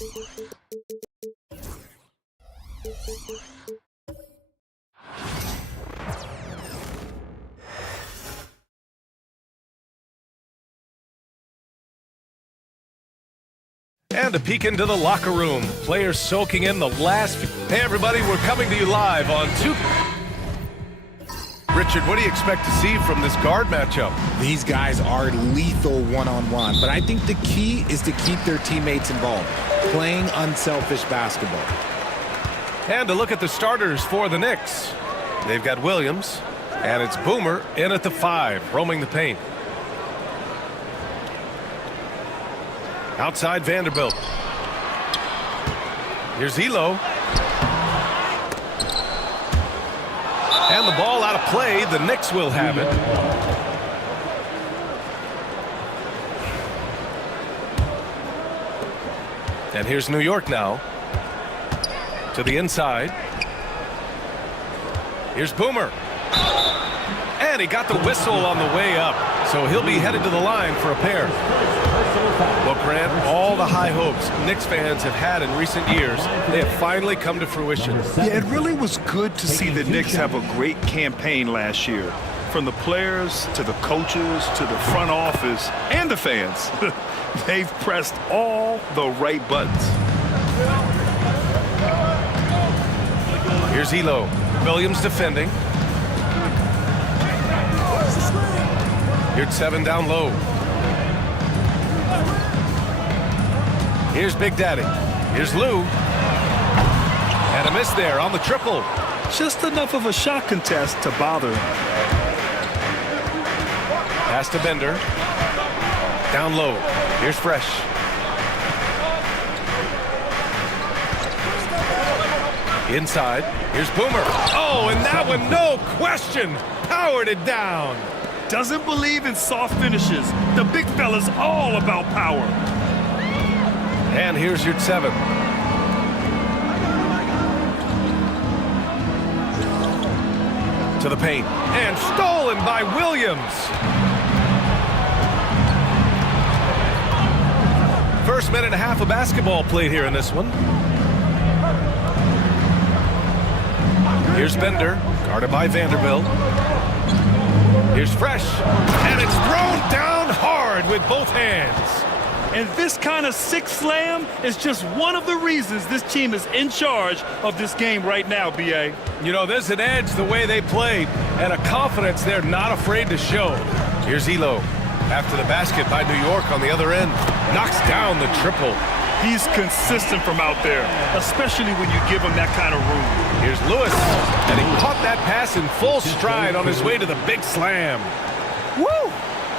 And a peek into the locker room. Players soaking in the last... Hey, everybody, we're coming to you live on two... Richard, what do you expect to see from this guard matchup? These guys are lethal one-on-one, but I think the key is to keep their teammates involved, playing unselfish basketball. And a look at the starters for the Knicks. They've got Williams, and it's Boomer in at the 5, roaming the paint. Outside Vanderbilt. Here's Elo. And the ball out of play. The Knicks will have it. And here's New York now. To the inside. Here's Boomer. And he got the whistle on the way up. So he'll be headed to the line for a pair. Well, Grant, all the high hopes Knicks fans have had in recent years, they have finally come to fruition. Yeah, it really was good to see the Knicks have a great campaign last year. From the players to the coaches to the front office and the fans. They've pressed all the right buttons. Here's Elo. Williams defending. Here's 7 down low. Here's Big Daddy. Here's Lou. And a miss there on the triple. Just enough of a shot contest to bother him. Pass to Bender. Down low. Here's Fresh. Inside. Here's Boomer. Oh, and that one, no question, powered it down. Doesn't believe in soft finishes. The big fella's all about power. And here's your 7. To the paint. And stolen by Williams. First minute and a half of basketball played here in this one. Here's Bender, guarded by Vanderbilt. Here's Fresh, and it's thrown down hard with both hands. And this kind of sick slam is just one of the reasons this team is in charge of this game right now, B.A. You know, there's an edge the way they play, and a confidence they're not afraid to show. Here's Elo, after the basket by New York on the other end. Knocks down the triple. He's consistent from out there, especially when you give him that kind of room. Here's Lewis, and he caught that pass in full stride on his way to the big slam. Woo!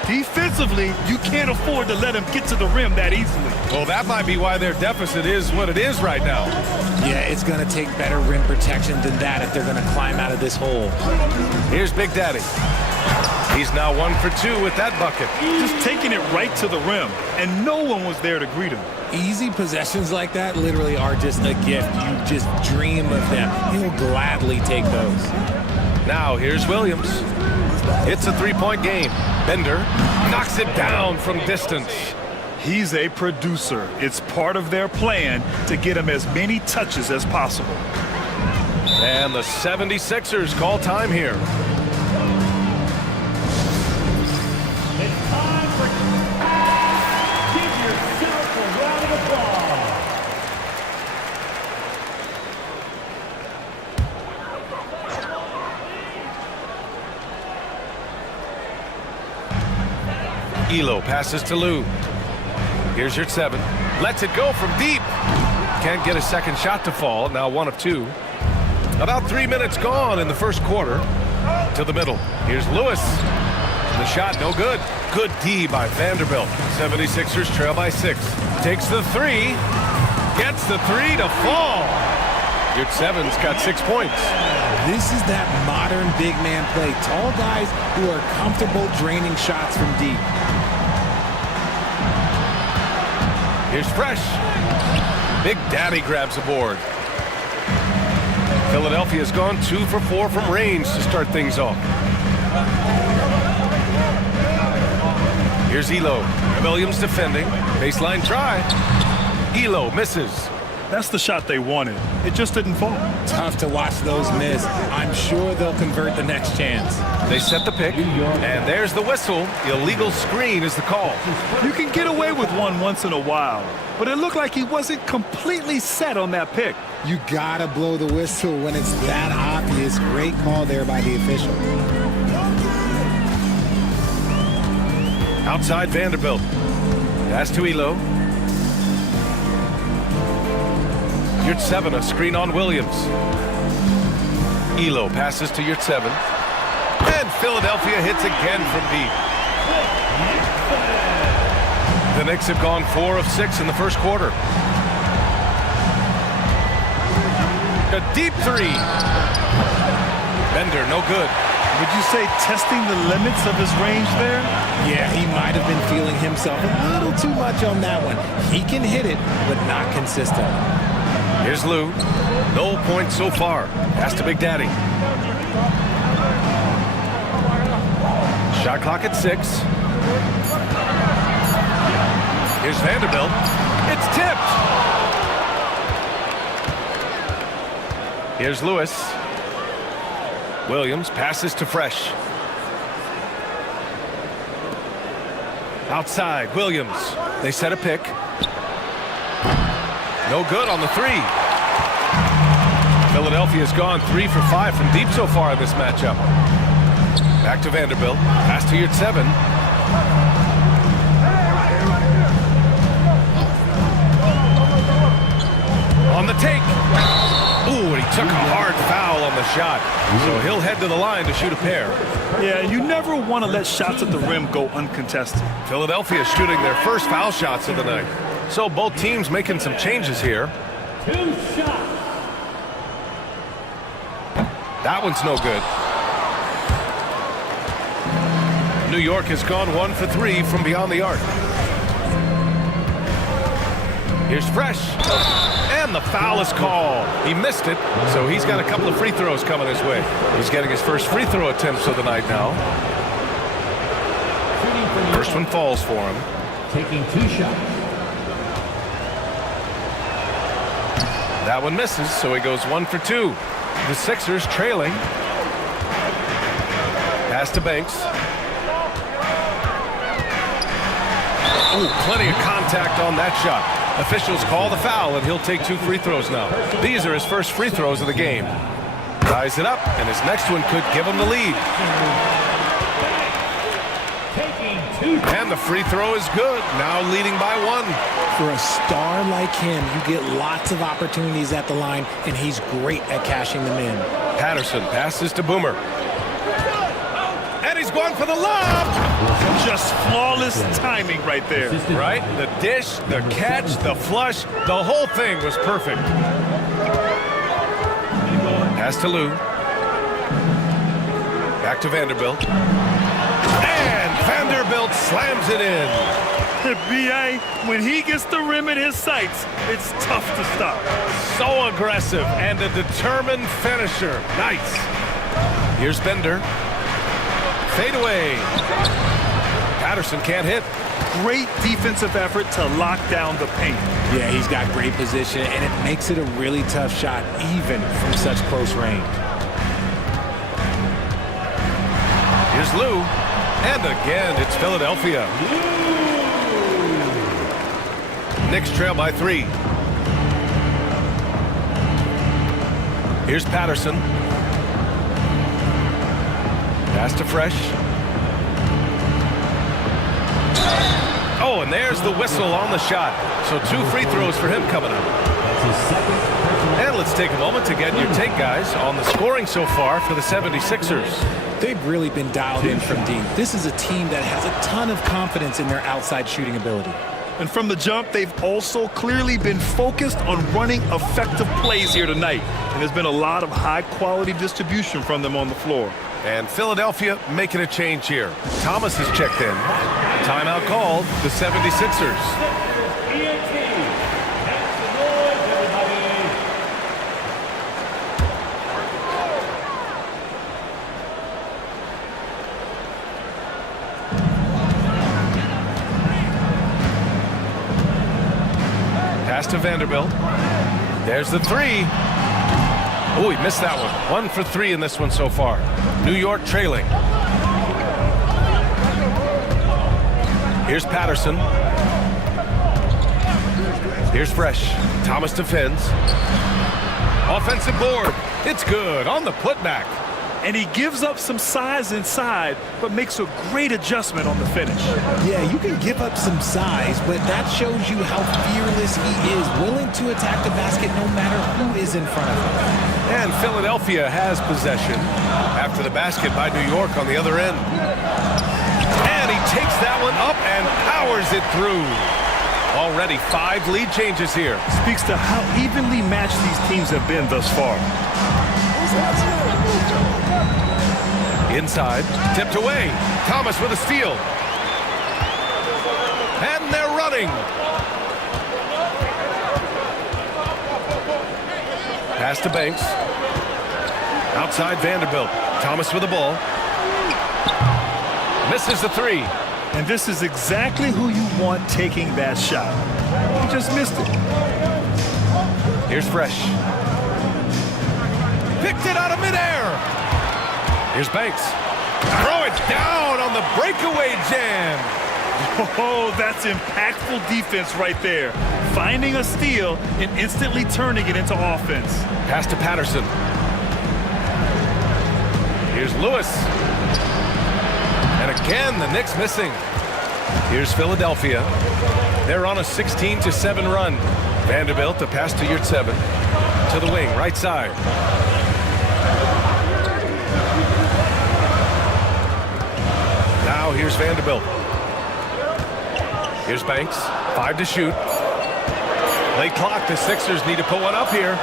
Defensively, you can't afford to let him get to the rim that easily. Well, that might be why their deficit is what it is right now. Yeah, it's going to take better rim protection than that if they're going to climb out of this hole. Here's Big Daddy. He's now 1 for 2 with that bucket. Just taking it right to the rim, and no one was there to greet him. Easy possessions like that literally are just a gift. You just dream of them. He'll gladly take those. Now here's Williams. It's a 3-point game. Bender knocks it down from distance. He's a producer. It's part of their plan to get him as many touches as possible. And the 76ers call time here. It's time for... Give yourself a round of applause. Elo passes to Lou. Here's your 7. Lets it go from deep. Can't get a second shot to fall. Now 1 of 2. About 3 minutes gone in the first quarter. To the middle. Here's Lewis. The shot no good. Good D by Vanderbilt. 76ers trail by 6. Takes the 3. Gets the 3 to fall. Your 7's got 6 points. This is that modern big man play. Tall guys who are comfortable draining shots from deep. Here's Fresh. Big Daddy grabs a board. Philadelphia's gone 2 for 4 from range to start things off. Here's Elo. Williams defending. Baseline try. Elo misses. That's the shot they wanted. It just didn't fall. Tough to watch those miss. I'm sure they'll convert the next chance. They set the pick, and there's the whistle. Illegal screen is the call. You can get away with one once in a while, but it looked like he wasn't completely set on that pick. You gotta blow the whistle when it's that obvious. Great call there by the official. Outside Vanderbilt. Pass to Elo. Yurtseven, a screen on Williams. Elo passes to Yurtseven. And Philadelphia hits again from deep. The Knicks have gone 4 of 6 in the first quarter. A deep three. Bender, no good. Would you say testing the limits of his range there? Yeah, he might have been feeling himself a little too much on that one. He can hit it, but not consistently. Here's Lou. No points so far. Pass to Big Daddy. Shot clock at 6. Here's Vanderbilt. It's tipped. Here's Lewis. Williams passes to Fresh. Outside, Williams. They set a pick. No good on the three. Philadelphia's gone 3 for 5 from deep so far in this matchup. Back to Vanderbilt. Pass to Yurtseven. On the take. Ooh, and he took a hard foul on the shot. So he'll head to the line to shoot a pair. Yeah, you never want to let shots at the rim go uncontested. Philadelphia shooting their first foul shots of the night. So both teams making some changes here. 2 shots. That one's no good. New York has gone 1 for 3 from beyond the arc. Here's Fresh. And the foul is called. He missed it, so he's got a couple of free throws coming his way. He's getting his first free throw attempts of the night now. First one falls for him. Taking 2 shots. That one misses, so he goes 1 for 2. The Sixers trailing. Pass to Banks. Ooh, plenty of contact on that shot. Officials call the foul, and he'll take 2 free throws now. These are his first free throws of the game. Ties it up, and his next one could give him the lead. And the free throw is good, now leading by 1. For a star like him, you get lots of opportunities at the line, and he's great at cashing them in. Patterson passes to Boomer. And he's going for the lob! Just flawless timing right there. Right? The dish, the catch, the flush, the whole thing was perfect. Pass to Lou. Back to Vanderbilt. And Vanderbilt slams it in. B.A., when he gets the rim in his sights, it's tough to stop. So aggressive and a determined finisher. Nice. Here's Bender. Fade away. Patterson can't hit. Great defensive effort to lock down the paint. Yeah, he's got great position, and it makes it a really tough shot, even from such close range. Here's Lou. And again, it's Philadelphia. Knicks trail by 3. Here's Patterson. Pass to Fresh. Oh, and there's the whistle on the shot. So 2 free throws for him coming up. And let's take a moment to get your take, guys, on the scoring so far for the 76ers. They've really been dialed in from deep. This is a team that has a ton of confidence in their outside shooting ability. And from the jump, they've also clearly been focused on running effective plays here tonight. And there's been a lot of high-quality distribution from them on the floor. And Philadelphia making a change here. Thomas has checked in. Timeout called, the 76ers. Pass to Vanderbilt. There's the three. Oh, he missed that one. 1 for 3 in this one so far. New York trailing. Here's Patterson. Here's Fresh. Thomas defends. Offensive board. It's good on the putback. And he gives up some size inside, but makes a great adjustment on the finish. Yeah, you can give up some size, but that shows you how fearless he is, willing to attack the basket no matter who is in front of him. And Philadelphia has possession after the basket by New York on the other end. And he takes that one up and powers it through. Already 5 lead changes here. Speaks to how evenly matched these teams have been thus far. Inside, tipped away. Thomas with a steal. And they're running. Pass to Banks. Outside Vanderbilt. Thomas with the ball. Misses the three. And this is exactly who you want taking that shot. He just missed it. Here's Fresh. Picked it out of midair. Here's Banks. Throw it down on the breakaway jam. Oh, that's impactful defense right there. Finding a steal and instantly turning it into offense. Pass to Patterson. Here's Lewis. And again, the Knicks missing. Here's Philadelphia. They're on a 16-7 run. Vanderbilt, the pass to Yurtseven. To the wing, right side. Now here's Vanderbilt. Here's Banks. 5 to shoot. Late clock. The Sixers need to put one up here.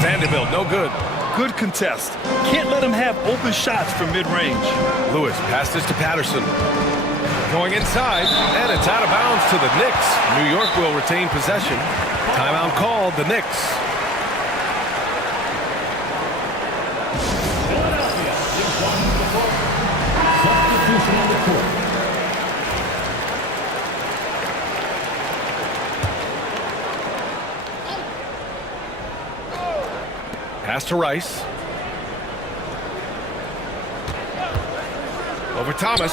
Vanderbilt, no good. Good contest. Can't let him have open shots from mid-range. Lewis passes to Patterson. Going inside, and it's out of bounds to the Knicks. New York will retain possession. Timeout called, the Knicks. Philadelphia is walking the court. Substitution on the court. Pass to Rice. Over Thomas.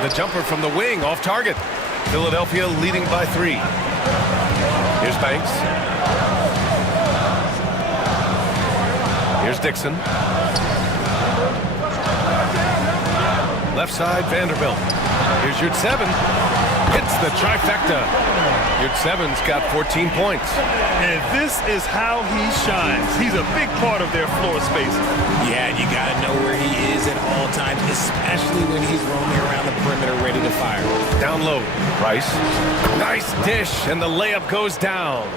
The jumper from the wing off target. Philadelphia leading by 3. Here's Banks. Here's Dixon. Left side, Vanderbilt. Here's Yurtseven. Hits the trifecta. Yurtseven's got 14 points. And this is how he shines. He's a big part of their floor space. Yeah, and you got to know where he is at all times, especially when he's roaming around the perimeter ready to fire. Down low, Rice. Nice dish, and the layup goes down.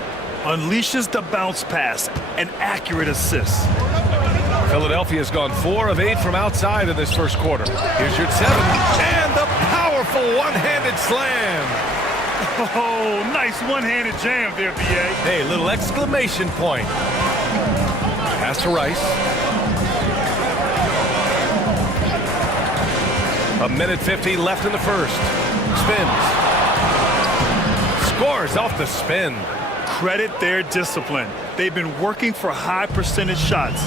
Unleashes the bounce pass. An accurate assist. Philadelphia's gone 4 of 8 from outside in this first quarter. Here's Yurtseven, and the powerful one-handed slam. Oh, nice one-handed jam there, B.A. Hey, little exclamation point. Pass to Rice. 1:50 left in the first. Spins. Scores off the spin. Credit their discipline. They've been working for high percentage shots.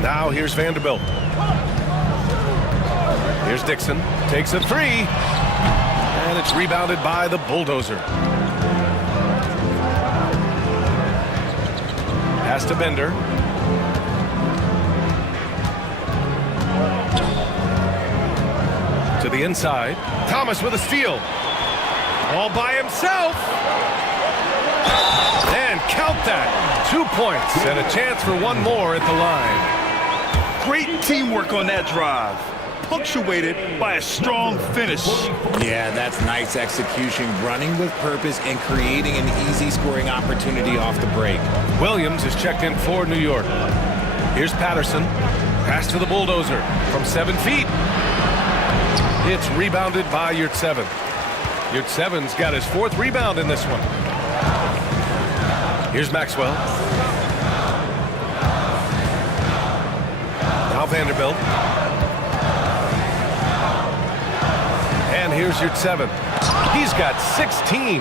Now here's Vanderbilt. Here's Dixon. Takes a 3. And it's rebounded by the Bulldozer. Pass to Bender. To the inside. Thomas with a steal. All by himself. And count that. 2 points and a chance for one more at the line. Great teamwork on that drive. Punctuated by a strong finish. Yeah, that's nice execution, running with purpose and creating an easy scoring opportunity off the break. Williams is checked in for New York. Here's Patterson. Pass to the Bulldozer from 7 feet. It's rebounded by Yurtseven. Yurtseven's got his 4th rebound in this one. Here's Maxwell. Now Vanderbilt. And here's your 7. He's got 16.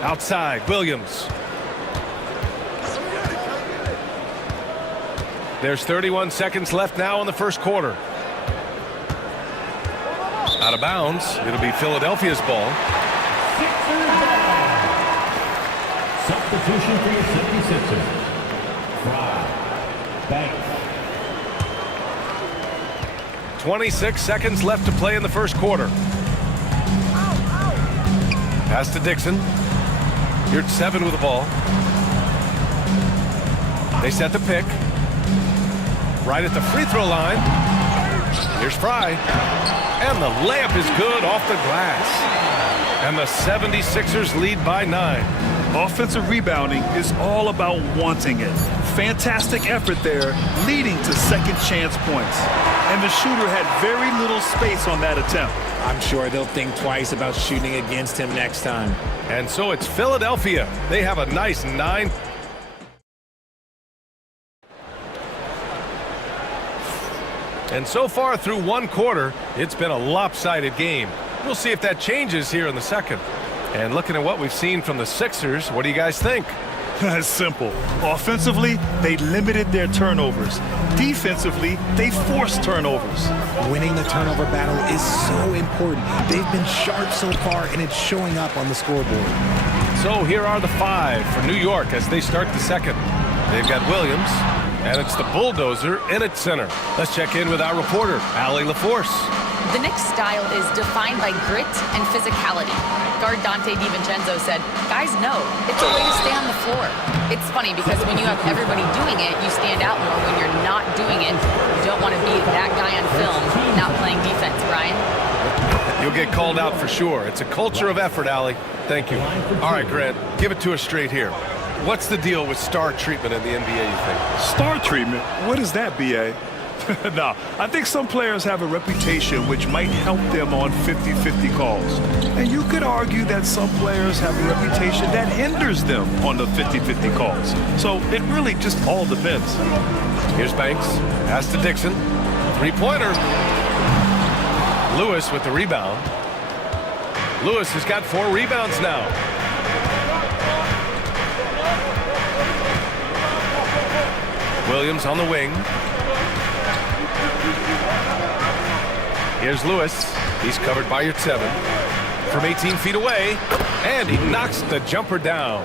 Outside, Williams. There's 31 seconds left now in the first quarter. Out of bounds. It'll be Philadelphia's ball. Substitution for your 76ers. Fry. Banks. 26 seconds left to play in the first quarter. Pass to Dixon. Here's 7 with the ball. They set the pick. Right at the free throw line. Here's Fry. And the layup is good off the glass. And the 76ers lead by 9. Offensive rebounding is all about wanting it. Fantastic effort there, leading to second chance points. And the shooter had very little space on that attempt. I'm sure they'll think twice about shooting against him next time. And so it's Philadelphia. They have a nice 9. And so far through one quarter, it's been a lopsided game. We'll see if that changes here in the second. And looking at what we've seen from the Sixers, what do you guys think? It's simple. Offensively, they limited their turnovers. Defensively, they forced turnovers. Winning the turnover battle is so important. They've been sharp so far, and it's showing up on the scoreboard. So here are the 5 for New York as they start the second. They've got Williams, and it's the bulldozer in at center. Let's check in with our reporter, Allie LaForce. The Knicks' style is defined by grit and physicality. Guard Dante DiVincenzo said, guys know, it's a way to stay on the floor. It's funny because when you have everybody doing it, you stand out more. When you're not doing it, you don't want to be that guy on film not playing defense, Brian. You'll get called out for sure. It's a culture of effort, Allie. Thank you. All right, Grant, give it to us straight here. What's the deal with star treatment in the NBA, you think? Star treatment? What is that, B.A.? No, I think some players have a reputation which might help them on 50-50 calls. And you could argue that some players have a reputation that hinders them on the 50-50 calls. So it really just all depends. Here's Banks. Pass to Dixon. Three-pointer. Lewis with the rebound. Lewis has got 4 rebounds now. Williams on the wing. Here's Lewis. He's covered by your 7. From 18 feet away. And he knocks the jumper down.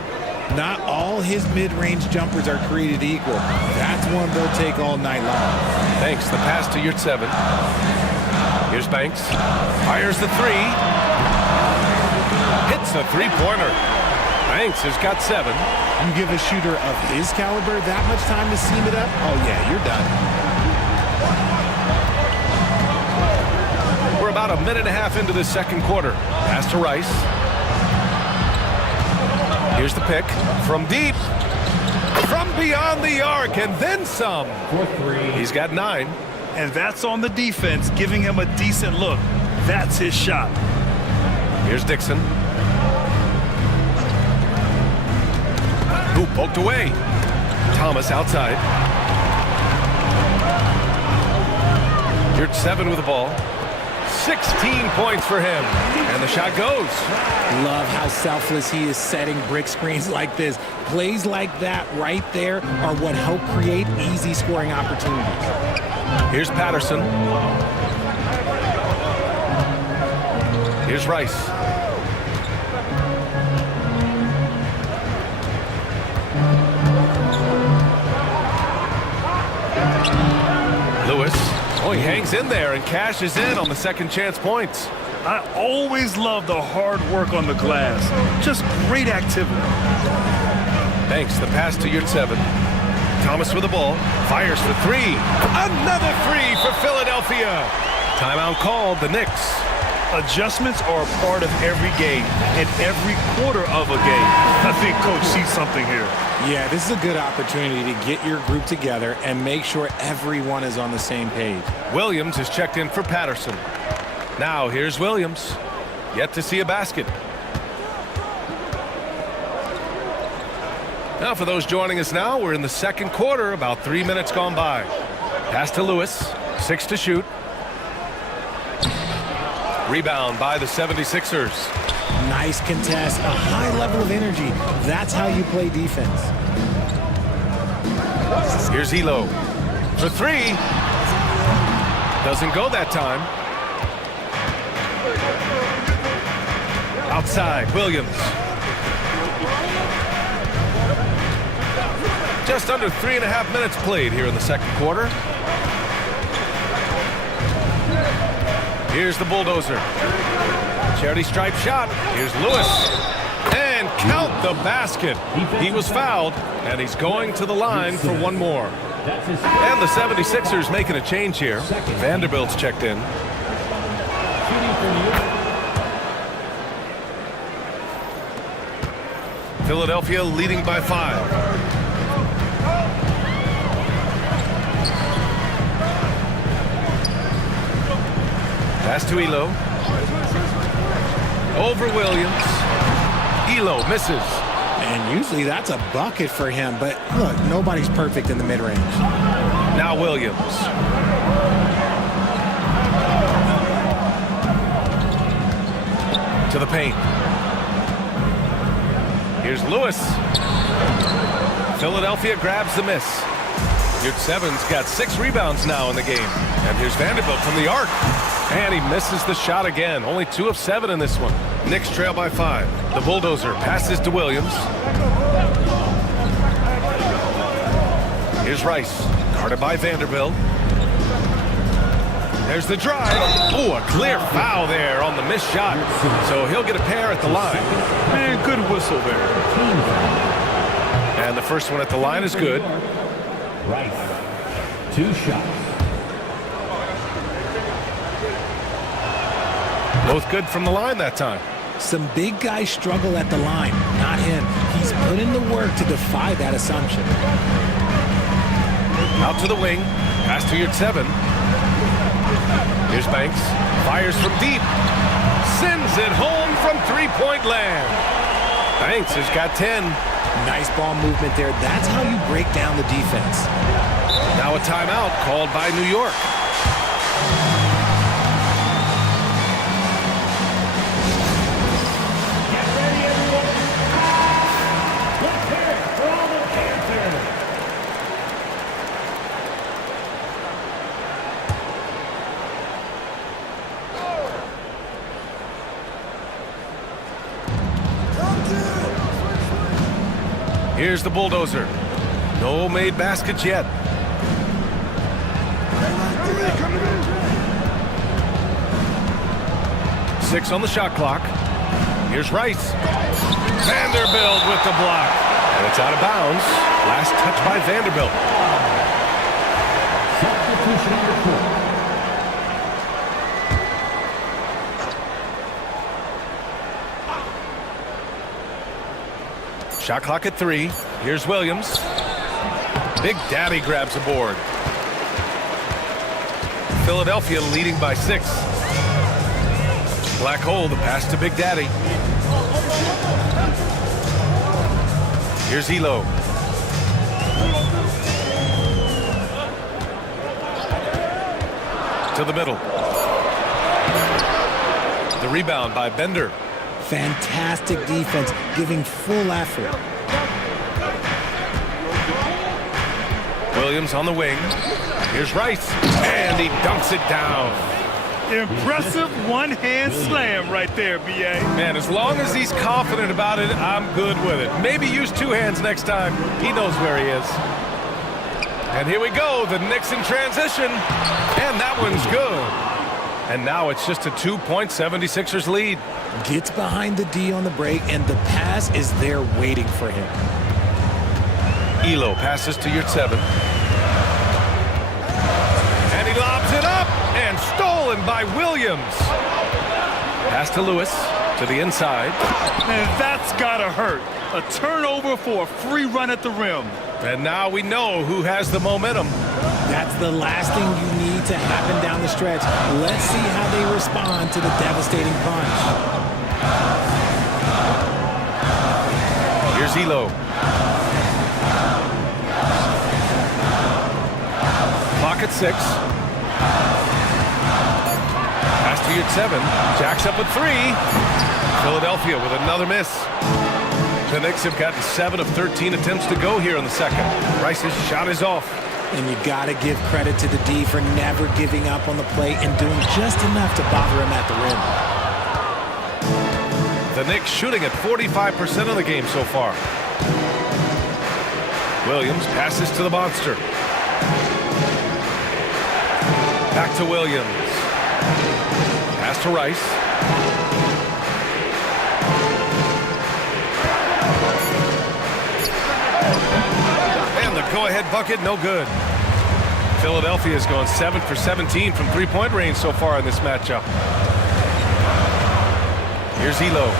Not all his mid-range jumpers are created equal. That's one they'll take all night long. Thanks. The pass to your 7. Here's Banks. Fires the 3. Hits the three-pointer. Banks has got 7. You give a shooter of his caliber that much time to seam it up? Oh, yeah, you're done. We're about a minute and a half into the second quarter. Pass to Rice. Here's the pick from deep. From beyond the arc and then some. For 3. He's got 9. And that's on the defense, giving him a decent look. That's his shot. Here's Dixon. Who poked away. Thomas outside. Here's 7 with the ball. 16 points for him. And the shot goes. Love how selfless he is setting brick screens like this. Plays like that right there are what help create easy scoring opportunities. Here's Patterson. Here's Rice. Lewis. Oh, he hangs in there and cashes in on the second chance points. I always love the hard work on the glass. Just great activity. Thanks. The pass to your 7. Thomas with the ball. Fires for 3. Another 3 for Philadelphia. Timeout called. The Knicks. Adjustments are a part of every game and every quarter of a game. I think Coach sees something here. Yeah, this is a good opportunity to get your group together and make sure everyone is on the same page. Williams is checked in for Patterson. Now here's Williams. Yet to see a basket. Now for those joining us now, we're in the second quarter, about 3 minutes gone by. Pass to Lewis. 6 to shoot. Rebound by the 76ers. Nice contest, a high level of energy. That's how you play defense. Here's Elo for three. Doesn't go that time. Outside, Williams. Just under 3.5 minutes played here in the second quarter. Here's the bulldozer. Charity stripe shot. Here's Lewis. And count the basket. He was fouled, and he's going to the line for one more. And the 76ers making a change here. Vanderbilt's checked in. Philadelphia leading by 5. Pass to Elo. Over Williams. Elo misses. And usually that's a bucket for him, but look, nobody's perfect in the mid-range. Now Williams. To the paint. Here's Lewis. Philadelphia grabs the miss. Yurt Seven's got 6 rebounds now in the game. And here's Vanderbilt from the arc. And he misses the shot again. Only 2 of 7 in this one. Knicks trail by 5. The bulldozer passes to Williams. Here's Rice. Guarded by Vanderbilt. There's the drive. Oh, a clear foul there on the missed shot. So he'll get a pair at the line. And good whistle there. And the first one at the line is good. Rice, 2 shots. Both good from the line that time. Some big guys struggle at the line, not him. He's put in the work to defy that assumption. Out to the wing. Pass to Yurt Seven. Here's Banks. Fires from deep. Sends it home from three-point land. Banks has got 10. Nice ball movement there. That's how you break down the defense. Now a timeout called by New York. Here's the bulldozer. No made baskets yet. Six on the shot clock. Here's Rice. Vanderbilt with the block. And it's out of bounds. Last touch by Vanderbilt. Substitution on the court. Shot clock at 3. Here's Williams. Big Daddy grabs a board. Philadelphia leading by 6. Black hole, the pass to Big Daddy. Here's Elo. To the middle. The rebound by Bender. Fantastic defense, giving full effort. Williams on the wing. Here's Rice. And he dunks it down. Impressive one-hand slam right there, B.A. Man, as long as he's confident about it, I'm good with it. Maybe use 2 hands next time. He knows where he is. And here we go, the Knicks in transition. And that one's good. And now it's just a 2-point 76ers lead. Gets behind the D on the break, and the pass is there waiting for him. Elo passes to Yurt Seven. And he lobs it up, and stolen by Williams. Pass to Lewis, to the inside. And that's gotta hurt. A turnover for a free run at the rim. And now we know who has the momentum. That's the last thing you need to happen down the stretch. Let's see how they respond to the devastating punch. Here's Elo. Clock at 6. Pass to for your 7. Jacks up with 3. Philadelphia with another miss. The Knicks have gotten 7 of 13 attempts to go here in the second. Rice's shot is off. And you got to give credit to the D for never giving up on the play and doing just enough to bother him at the rim. The Knicks shooting at 45% of the game so far. Williams passes to the monster. Back to Williams. Pass to Rice. And the go-ahead bucket, no good. Philadelphia has gone 7 for 17 from three-point range so far in this matchup. Here's Elo.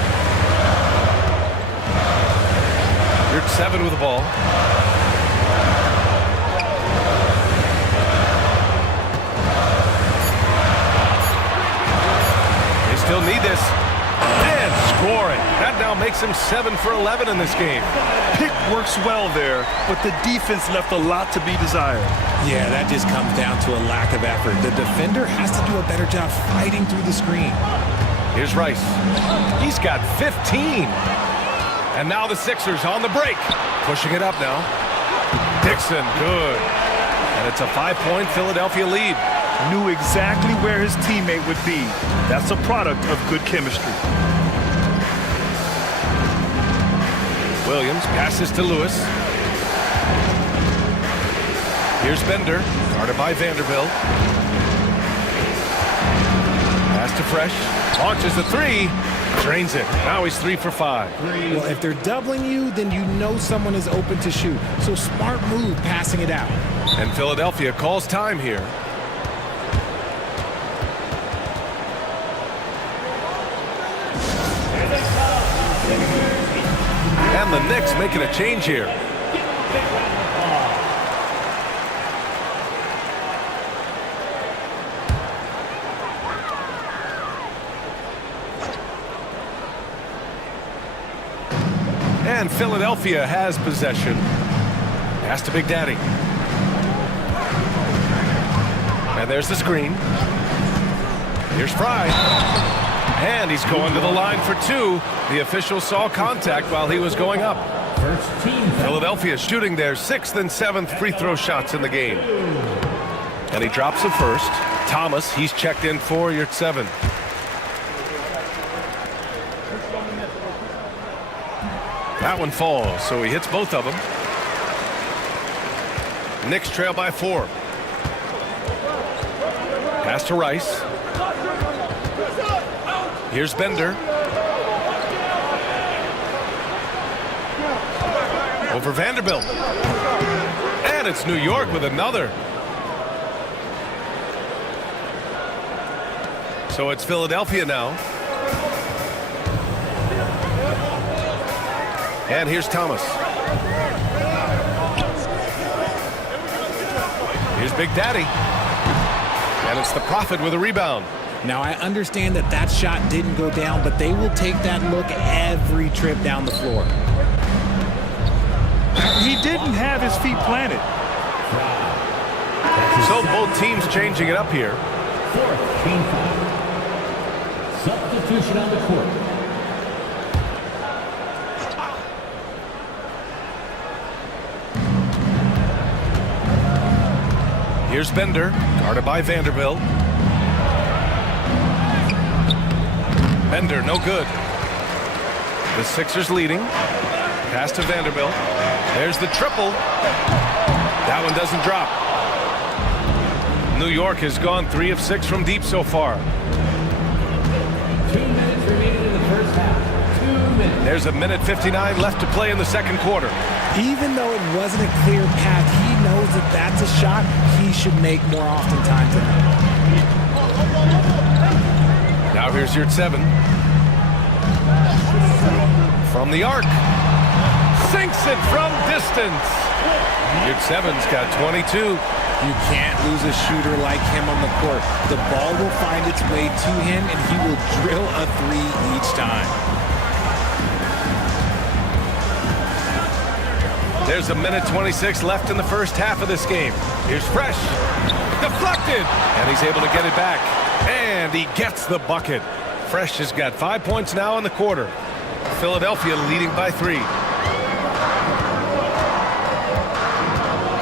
You're 7 with the ball. They still need this. And scoring. That now makes him 7 for 11 in this game. Pick works well there, but the defense left a lot to be desired. Yeah, that just comes down to a lack of effort. The defender has to do a better job fighting through the screen. Here's Rice. He's got 15. And now the Sixers on the break. Pushing it up now. Dixon, good. And it's a 5-point Philadelphia lead. Knew exactly where his teammate would be. That's a product of good chemistry. Williams passes to Lewis. Here's Bender, guarded by Vanderbilt. Pass to Fresh. Launches the 3. Drains it. Now he's 3 for 5. Well, if they're doubling you, then you know someone is open to shoot. So smart move passing it out. And Philadelphia calls time here. And the Knicks making a change here. And Philadelphia has possession. Pass to Big Daddy. And there's the screen. Here's Fry. And he's going to the line for 2. The official saw contact while he was going up. First team. Philadelphia shooting their 6th and 7th free throw shots in the game. And he drops the first. Thomas, he's checked in for your 7. That one falls, so he hits both of them. Knicks trail by 4. Pass to Rice. Here's Bender. Over Vanderbilt. And it's New York with another. So it's Philadelphia now. And here's Thomas. Here's Big Daddy. And it's the Prophet with a rebound. Now, I understand that that shot didn't go down, but they will take that look every trip down the floor. He didn't have his feet planted. So both teams changing it up here. Fourth team foul. Substitution on the court. Here's Bender, guarded by Vanderbilt. Bender, no good. The Sixers leading. Pass to Vanderbilt. There's the triple. That one doesn't drop. New York has gone 3 of 6 from deep so far. 2 minutes remaining in the first half. 2 minutes. There's a minute 59 left to play in the second quarter. Even though it wasn't a clear path, he knows that that's a shot he should make more oftentimes than that. Now here's your 7. From the arc. Sinks it from distance. Your 7's got 22. You can't lose a shooter like him on the court. The ball will find its way to him, and he will drill a 3 each time. There's a minute 26 left in the first half of this game. Here's Fresh. Deflected. And he's able to get it back. And And he gets the bucket. Fresh has got 5 points now in the quarter. Philadelphia leading by 3.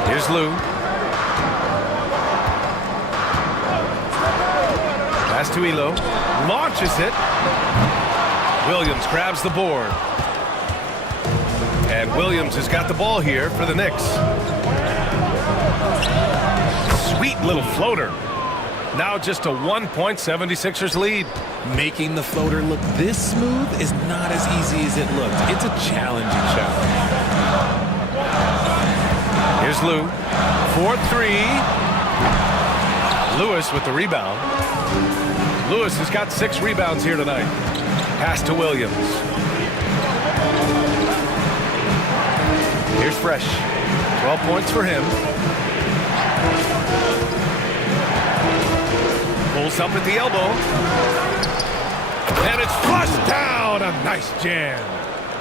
Here's Lou. Pass to Elo. Launches it. Williams grabs the board. And Williams has got the ball here for the Knicks. Sweet little floater. Now just a 1-point 76ers lead. Making the floater look this smooth is not as easy as it looked. It's a challenging shot. Here's Lou. 4-3. Lewis with the rebound. Lewis has got 6 rebounds here tonight. Pass to Williams. Here's Fresh. 12 points for him. Pulls up at the elbow. And it's flushed down. A nice jam.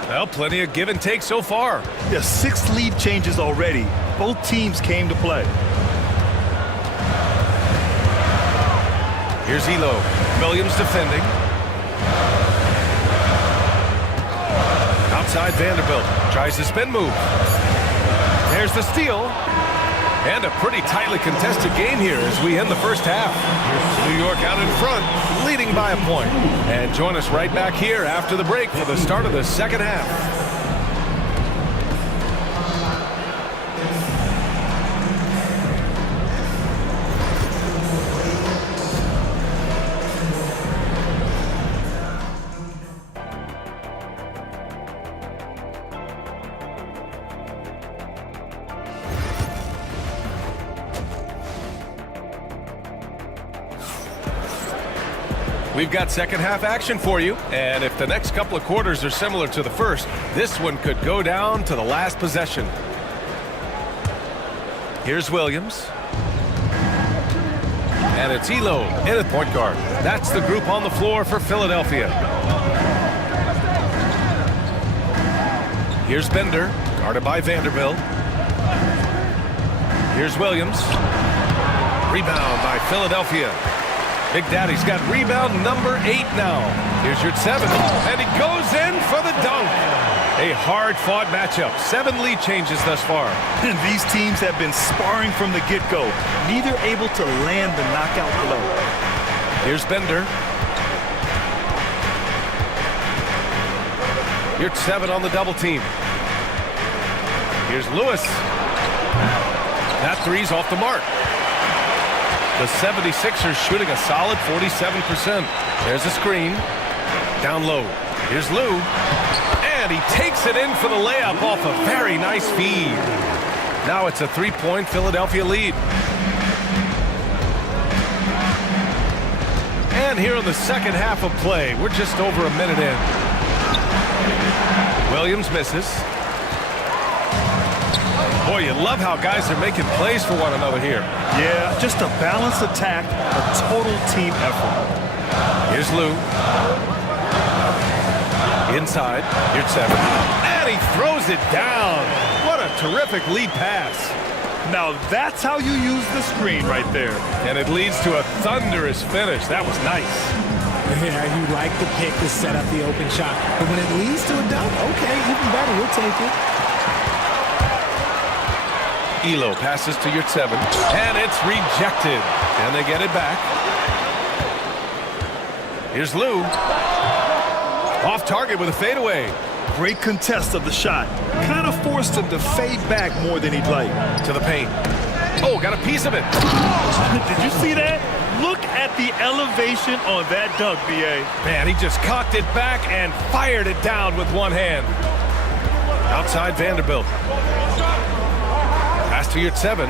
Well, plenty of give and take so far. Yeah, 6 lead changes already. Both teams came to play. Here's Elo. Williams defending. Outside Vanderbilt. Tries the spin move. There's the steal. And a pretty tightly contested game here as we end the first half. New York out in front, leading by a point. And join us right back here after the break for the start of the second half. We've got second half action for you, and if the next couple of quarters are similar to the first, this one could go down to the last possession. Here's Williams. And it's Elo in at point guard. That's the group on the floor for Philadelphia. Here's Bender, guarded by Vanderbilt. Here's Williams. Rebound by Philadelphia. Big Daddy's got rebound number 8 now. Here's your 7, and he goes in for the dunk. A hard-fought matchup. 7 lead changes thus far. And these teams have been sparring from the get-go, neither able to land the knockout blow. Here's Bender. Your 7 on the double team. Here's Lewis. That 3's off the mark. The 76ers shooting a solid 47%. There's a screen. Down low. Here's Lou. And he takes it in for the layup off a very nice feed. Now it's a 3-point Philadelphia lead. And here in the second half of play, we're just over a minute in. Williams misses. Boy, you love how guys are making plays for one another here. Yeah, just a balanced attack, a total team effort. Here's Lou. Inside. Here's 7. And he throws it down. What a terrific lead pass. Now that's how you use the screen right there. And it leads to a thunderous finish. That was nice. Yeah, you like the pick to set up the open shot. But when it leads to a dunk, okay, even better, we'll take it. Elo passes to your 7, and it's rejected. And they get it back. Here's Lou. Off target with a fadeaway. Great contest of the shot. Kind of forced him to fade back more than he'd like. To the paint. Oh, got a piece of it. Did you see that? Look at the elevation on that dunk, B.A. Man, he just cocked it back and fired it down with one hand. Outside Vanderbilt. Pass to your 7.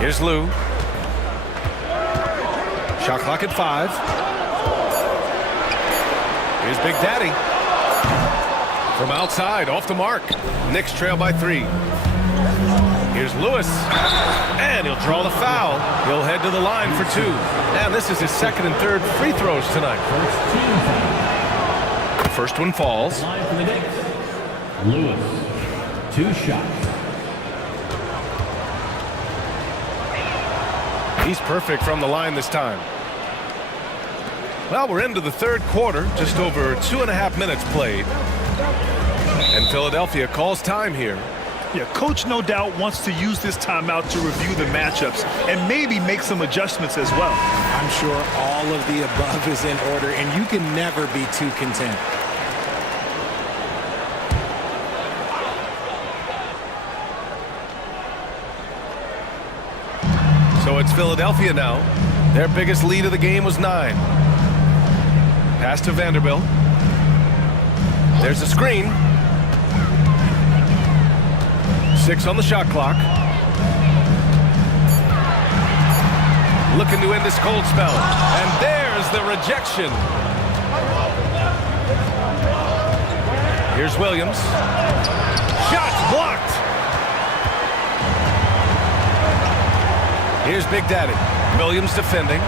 Here's Lou. Shot clock at 5. Here's Big Daddy. From outside, off the mark. Knicks trail by 3. Here's Lewis. And he'll draw the foul. He'll head to the line for 2. And this is his second and third free throws tonight. First one falls. Line for the Knicks. Lewis. 2 shots. He's perfect from the line this time. Well, we're into the third quarter, just over 2.5 minutes played. And Philadelphia calls time here. Yeah, coach no doubt wants to use this timeout to review the matchups and maybe make some adjustments as well. I'm sure all of the above is in order, and you can never be too content. So it's Philadelphia now. Their biggest lead of the game was 9. Pass to Vanderbilt. There's a screen. 6 on the shot clock. Looking to end this cold spell. And there's the rejection. Here's Williams. Shot blocked. Here's Big Daddy. Williams defending.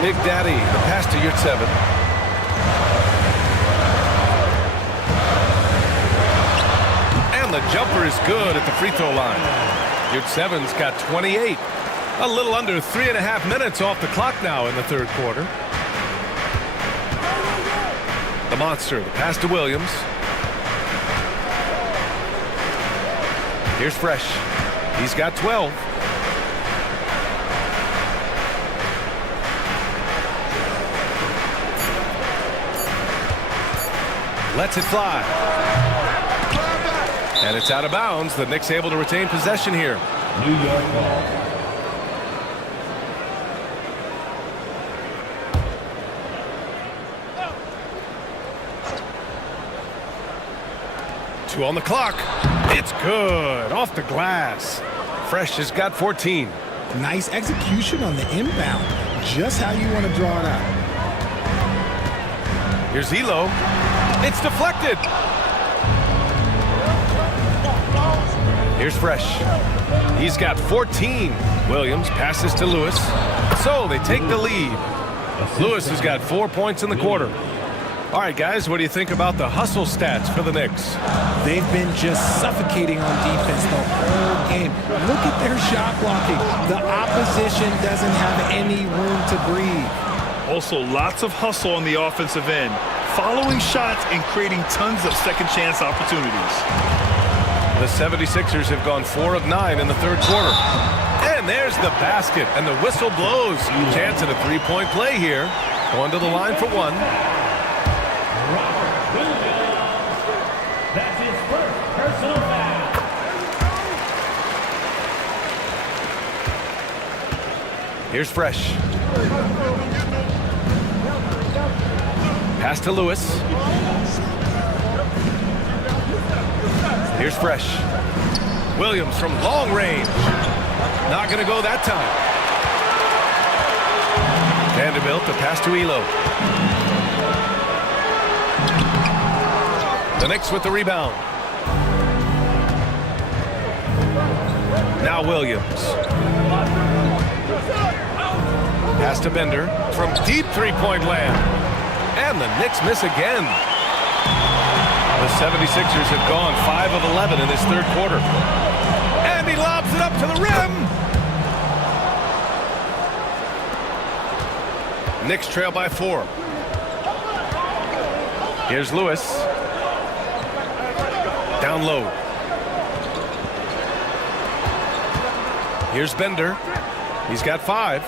Big Daddy, the pass to Yurt-7. And the jumper is good at the free throw line. Yurt-7's got 28. A little under 3.5 minutes off the clock now in the third quarter. The monster, the pass to Williams. Here's Fresh. He's got 12. Lets it fly. And it's out of bounds. The Knicks able to retain possession here. New York ball. Two on the clock. It's good. Off the glass. Fresh has got 14. Nice execution on the inbound. Just how you want to draw it out. Here's Elo. It's deflected. Here's Fresh. He's got 14. Williams passes to Lewis. So they take the lead. Lewis has got 4 points in the quarter. All right, guys, what do you think about the hustle stats for the Knicks? They've been just suffocating on defense the whole game. Look at their shot blocking. The opposition doesn't have any room to breathe. Also, lots of hustle on the offensive end, following shots and creating tons of second chance opportunities. The 76ers have gone 4 of 9 in the third quarter. And there's the basket, and the whistle blows. Chance at a three-point play here. Going to the line for one. That's his first personal foul. Here's Fresh. Pass to Lewis. Here's Fresh. Williams from long range. Not going to go that time. Vanderbilt to pass to Elo. The Knicks with the rebound. Now Williams. Pass to Bender from deep three-point land. And the Knicks miss again. The 76ers have gone 5 of 11 in this third quarter. And he lobs it up to the rim. Knicks trail by 4. Here's Lewis. Down low. Here's Bender. He's got 5.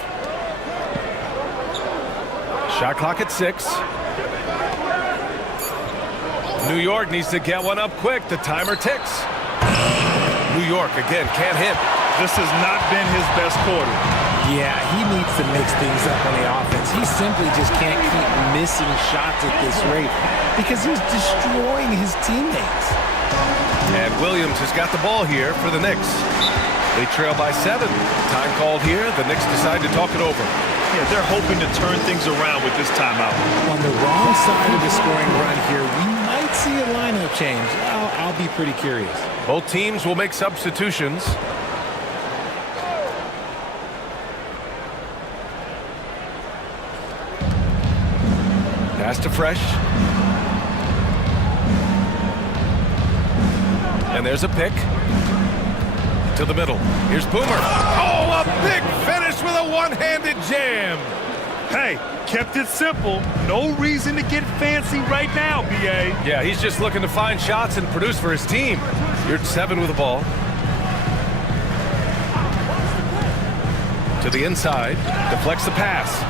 Shot clock at 6. New York needs to get one up quick. The timer ticks. New York again can't hit. This has not been his best quarter. Yeah, he needs to mix things up on the offense. He simply just can't keep missing shots at this rate because he's destroying his teammates. And Williams has got the ball here for the Knicks. They trail by 7. Time called here. The Knicks decide to talk it over. Yeah, they're hoping to turn things around with this timeout. On the wrong side of the scoring run here, we might see a lineup change. I'll be pretty curious. Both teams will make substitutions. Pass to Fresh. And there's a pick. To the middle. Here's Boomer. Oh, a big finish with a one-handed jam. Hey, kept it simple. No reason to get fancy right now, B.A. Yeah, he's just looking to find shots and produce for his team. You're at 7 with the ball. To the inside, deflects the pass.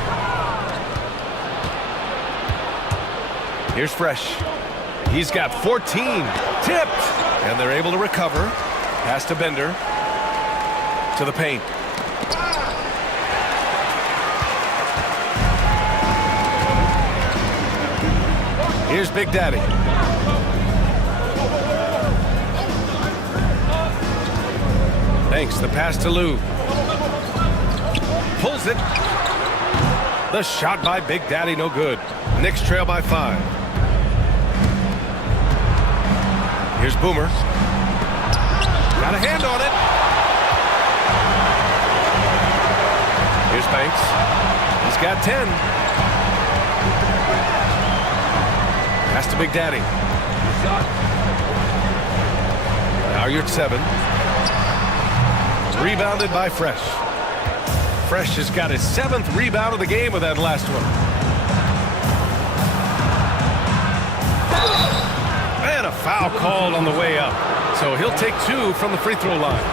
Here's Fresh. He's got 14. Tipped. And they're able to recover. Pass to Bender. To the paint. Here's Big Daddy. Thanks. The pass to Lou. Pulls it. The shot by Big Daddy, no good. Knicks trail by 5. Here's Boomer. Got a hand on it. Here's Banks. He's got 10. Pass to Big Daddy. Now you're at 7. Rebounded by Fresh. Fresh has got his 7th rebound of the game with that last one. And a foul called on the way up. So he'll take 2 from the free throw line.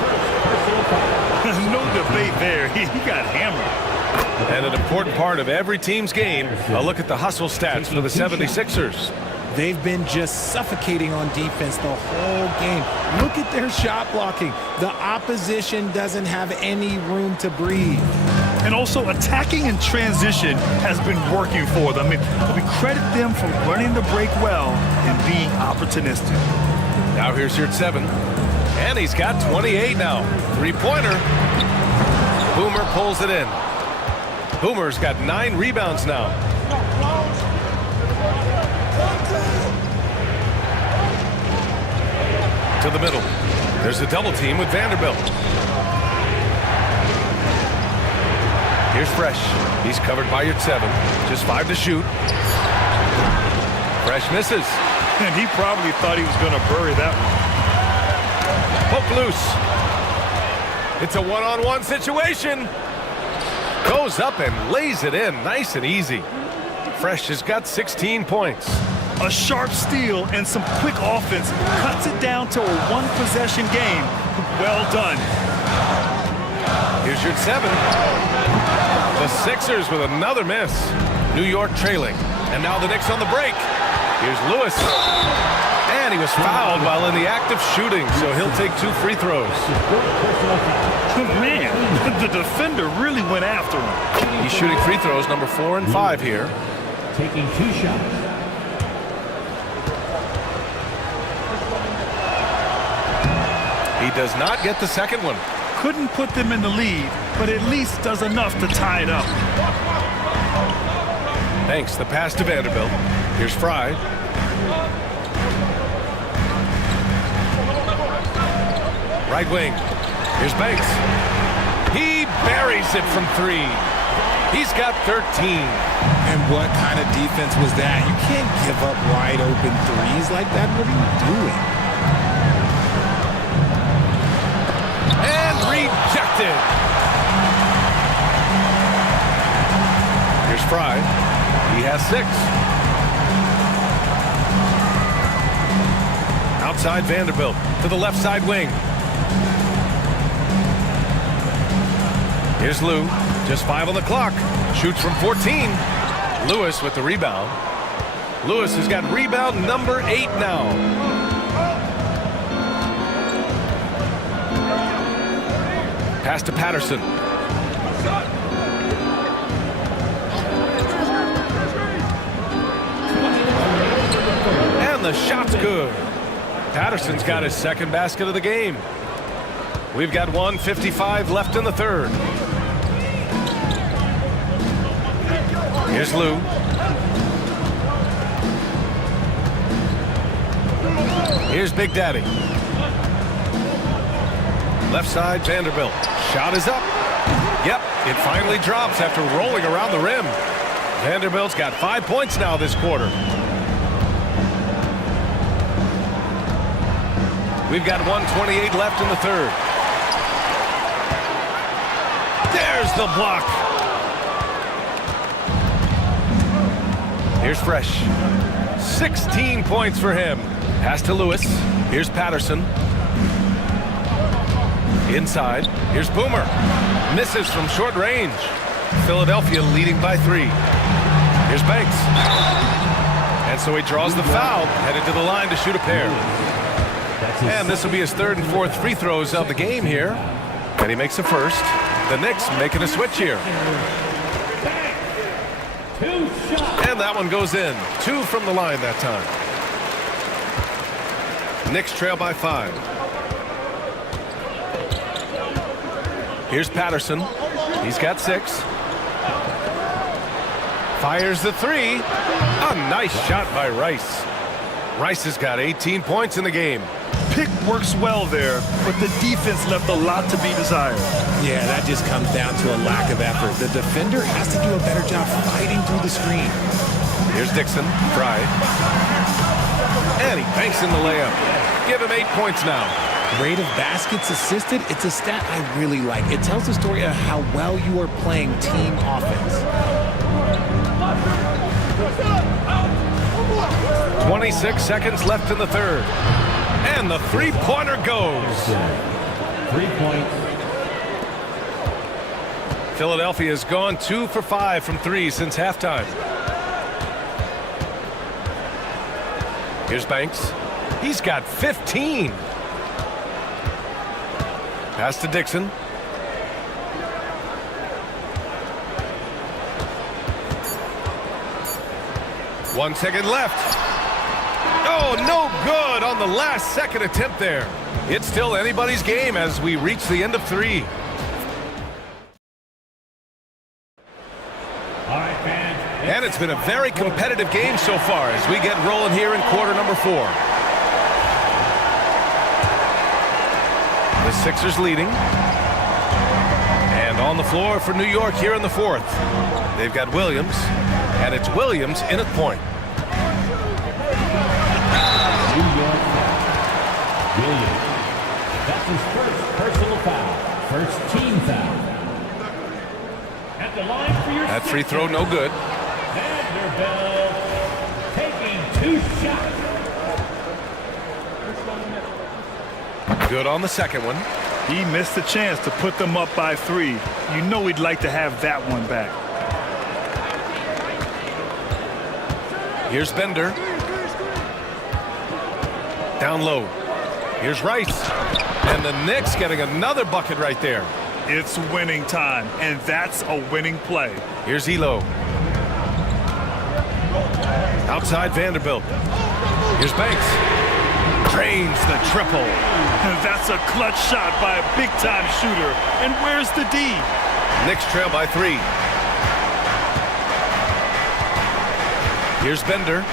No debate there. He got hammered. And an important part of every team's game, a look at the hustle stats for the 76ers. They've been just suffocating on defense the whole game. Look at their shot blocking. The opposition doesn't have any room to breathe. And also, attacking in transition has been working for them. I mean, we credit them for running the break well and being opportunistic. Now here's your 7. And he's got 28 now. 3-pointer. Boomer pulls it in. Boomer's got 9 rebounds now. To the middle. There's a double team with Vanderbilt. Here's Fresh. He's covered by your 7. Just 5 to shoot. Fresh misses. And he probably thought he was going to bury that one. Poke loose. It's a one-on-one situation. Goes up and lays it in. Nice and easy. Fresh has got 16 points. A sharp steal and some quick offense cuts it down to a one-possession game. Well done. Here's your 7. The Sixers with another miss. New York trailing. And now the Knicks on the break. Here's Lewis. And he was fouled while in the act of shooting, so he'll take 2 free throws. Man, the defender really went after him. He's shooting free throws number 4 and 5 here. Taking 2 shots. He does not get the second one. Couldn't put them in the lead, but at least does enough to tie it up. Thanks. The pass to Vanderbilt. Here's Fry. Right wing. Here's Banks. He buries it from 3. He's got 13. And what kind of defense was that? You can't give up wide open threes like that. What are you doing? And rejected. Here's Fry. He has 6. Outside Vanderbilt to the left side wing. Here's Lou. Just 5 on the clock. Shoots from 14. Lewis with the rebound. Lewis has got rebound number 8 now. Pass to Patterson. And the shot's good. Patterson's got his 2nd basket of the game. We've got 1:55 left in the 3rd. Here's Lou. Here's Big Daddy. Left side, Vanderbilt. Shot is up. Yep, it finally drops after rolling around the rim. Vanderbilt's got 5 points now this quarter. We've got 1:28 left in the 3rd. There's the block. Here's Fresh. 16 points for him. Pass to Lewis. Here's Patterson. Inside. Here's Boomer. Misses from short range. Philadelphia leading by 3. Here's Banks. And so he draws the foul, headed to the line to shoot a pair. And this will be his 3rd and 4th free throws of the game here. And he makes the first. The Knicks making a switch here. And that one goes in. 2 from the line that time. Knicks trail by 5. Here's Patterson. He's got 6. Fires the 3. A nice shot by Rice. Rice has got 18 points in the game. Pick works well there, but the defense left a lot to be desired. Yeah, that just comes down to a lack of effort. The defender has to do a better job fighting through the screen. Here's Dixon. Fry. And he banks in the layup. Give him 8 points now. Rate of baskets assisted, it's a stat I really like. It tells the story of how well you are playing team offense. 26 seconds left in the 3rd. And the three-pointer goes. 3 points. Philadelphia has gone 2 for 5 from 3 since halftime. Here's Banks. He's got 15. Pass to Dixon. One second left. Oh, no good on the last second attempt there. It's still anybody's game as we reach the end of 3. All right, fans. And it's been a very competitive game so far as we get rolling here in quarter number 4. The Sixers leading. And on the floor for New York here in the 4th. They've got Williams, and it's Williams in at point. New York foul. Williams. That's his first personal foul. First team foul. At the line for your That free throw no good. Vanderbilt taking 2 shots. Good on the second one. He missed the chance to put them up by 3. You know he'd like to have that one back. Here's Bender. Down low. Here's Rice. And the Knicks getting another bucket right there. It's winning time, and that's a winning play. Here's Elo. Outside Vanderbilt. Here's Banks. Drains the triple. That's a clutch shot by a big-time shooter. And where's the D? Knicks trail by 3. Here's Bender.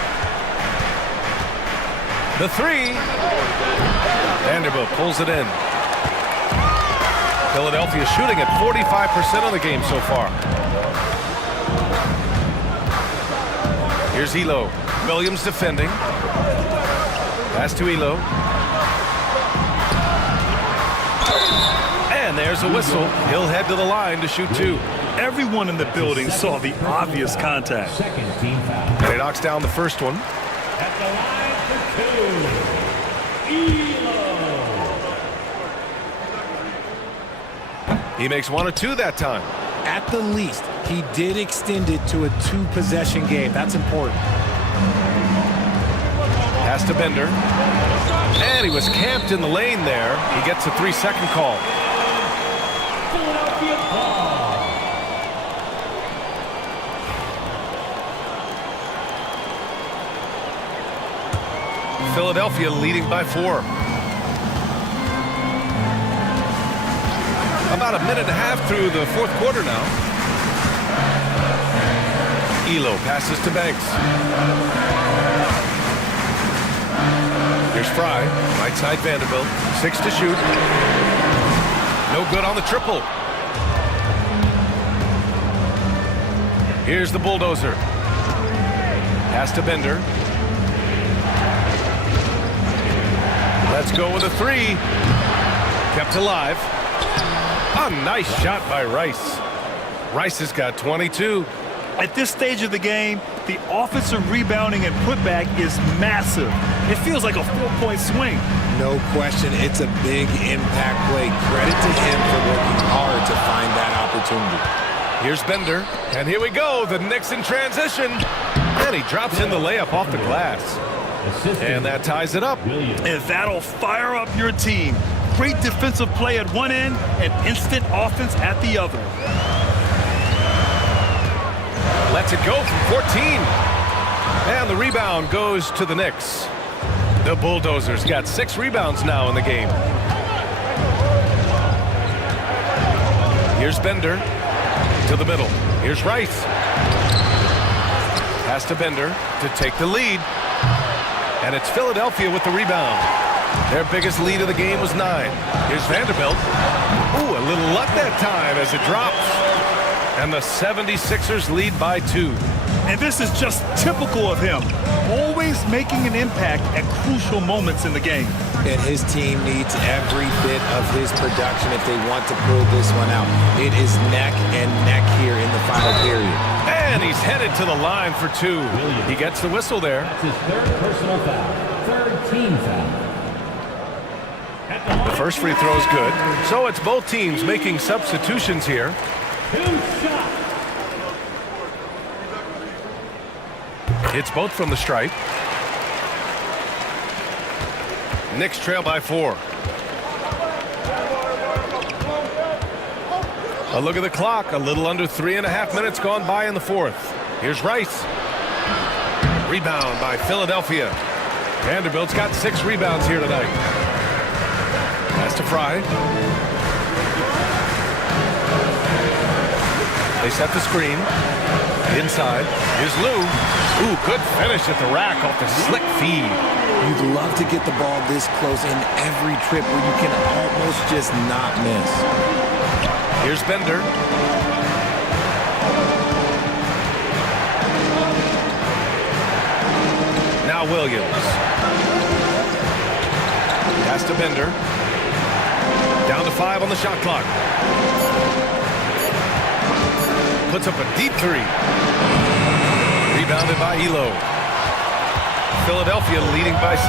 The 3. Vanderbilt pulls it in. Philadelphia shooting at 45% of the game so far. Here's Elo. Williams defending. Pass to Elo. And there's a whistle. He'll head to the line to shoot 2. Everyone in the building saw the obvious contact. Second team foul. And he knocks down the first one. At the line for 2. Elo. He makes 1 or 2 that time. At the least, he did extend it to a 2-possession game. That's important. Pass to Bender. And he was camped in the lane there. He gets a 3-second call. Philadelphia ball. Philadelphia leading by 4. About a minute and a half through the 4th quarter now. Elo passes to Banks. Here's Fry. Right side Vanderbilt. 6 to shoot. No good on the triple. Here's the bulldozer. Pass to Bender. Let's go with a 3. Kept alive. A nice shot by Rice. Rice has got 22. At this stage of the game, the offensive rebounding and putback is massive. It feels like a 4-point swing. No question, it's a big impact play. Credit to him for working hard to find that opportunity. Here's Bender, and here we go. The Knicks in transition. And he drops in the layup off the glass. And that ties it up. And that'll fire up your team. Great defensive play at one end and instant offense at the other. Lets it go from 14. And the rebound goes to the Knicks. The Bulldozers got 6 rebounds now in the game. Here's Bender to the middle. Here's Rice. Pass to Bender to take the lead. And it's Philadelphia with the rebound. Their biggest lead of the game was 9. Here's Vanderbilt. Ooh, a little luck that time as it drops. And the 76ers lead by 2. And this is just typical of him. Always making an impact at crucial moments in the game. And his team needs every bit of his production if they want to pull this one out. It is neck and neck here in the final period. And he's headed to the line for 2. He gets the whistle there. That's his 3rd personal foul. 3rd team foul. The first free throw is good. So it's both teams making substitutions here. 2 shots. It's both from the stripe. Knicks trail by 4. A look at the clock. A little under 3.5 minutes gone by in the 4th. Here's Rice. Rebound by Philadelphia. Vanderbilt's got 6 rebounds here tonight. Pass to Fry. They set the screen. Inside. Here's Lou. Ooh, good finish at the rack off the slick feed. You'd love to get the ball this close in every trip where you can almost just not miss. Here's Bender. Now Williams. Pass to Bender. Down to 5 on the shot clock. Puts up a deep 3. Rebounded by Elo. Philadelphia leading by 6.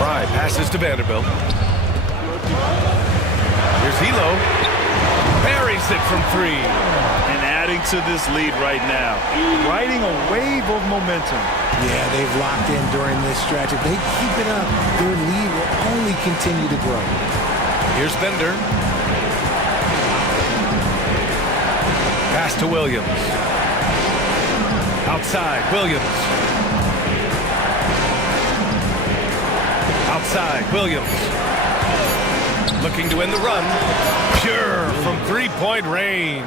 Fry passes to Vanderbilt. Here's Elo. Buries it from 3. And adding to this lead right now. Riding a wave of momentum. Yeah, they've locked in during this stretch. If they keep it up, their lead will only continue to grow. Here's Bender. Pass to Williams. Outside, Williams. Outside, Williams. Looking to end the run. Pure from 3-point range.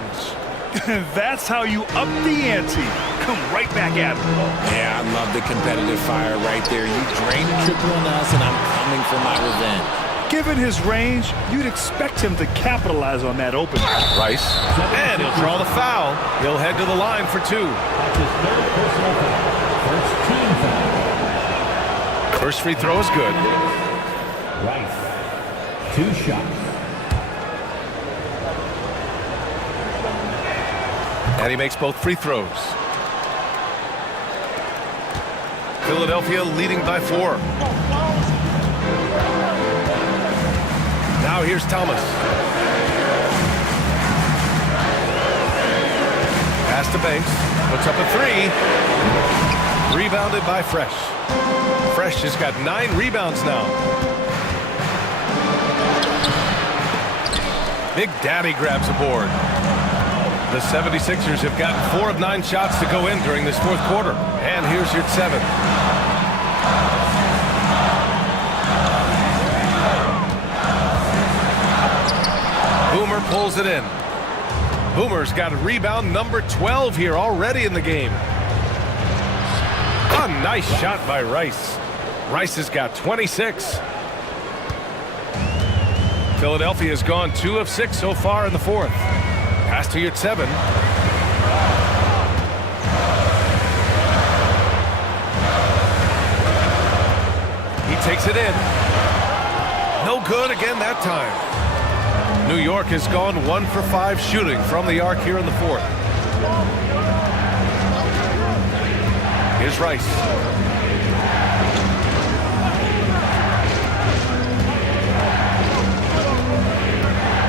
That's how you up the ante. Come right back at him. Yeah, I love the competitive fire right there. You drain a triple on us, and I'm coming for my revenge. Given his range, you'd expect him to capitalize on that opening. Rice. And he'll draw the foul. He'll head to the line for 2. That's his 3rd personal foul. 1st team foul. First free throw is good. Rice. 2 shots. And he makes both free throws. Philadelphia leading by 4. Now here's Thomas. Pass to Banks. Puts up a 3. Rebounded by Fresh. Fresh has got 9 rebounds now. Big Daddy grabs a board. The 76ers have gotten 4 of 9 shots to go in during this 4th quarter. And here's your 7th. Boomer pulls it in. Boomer's got a rebound number 12 here already in the game. A nice shot by Rice. Rice has got 26. Philadelphia has gone 2 of 6 so far in the 4th. Pass to your 7. He takes it in. No good again that time. New York has gone 1 for 5 shooting from the arc here in the fourth. Here's Rice.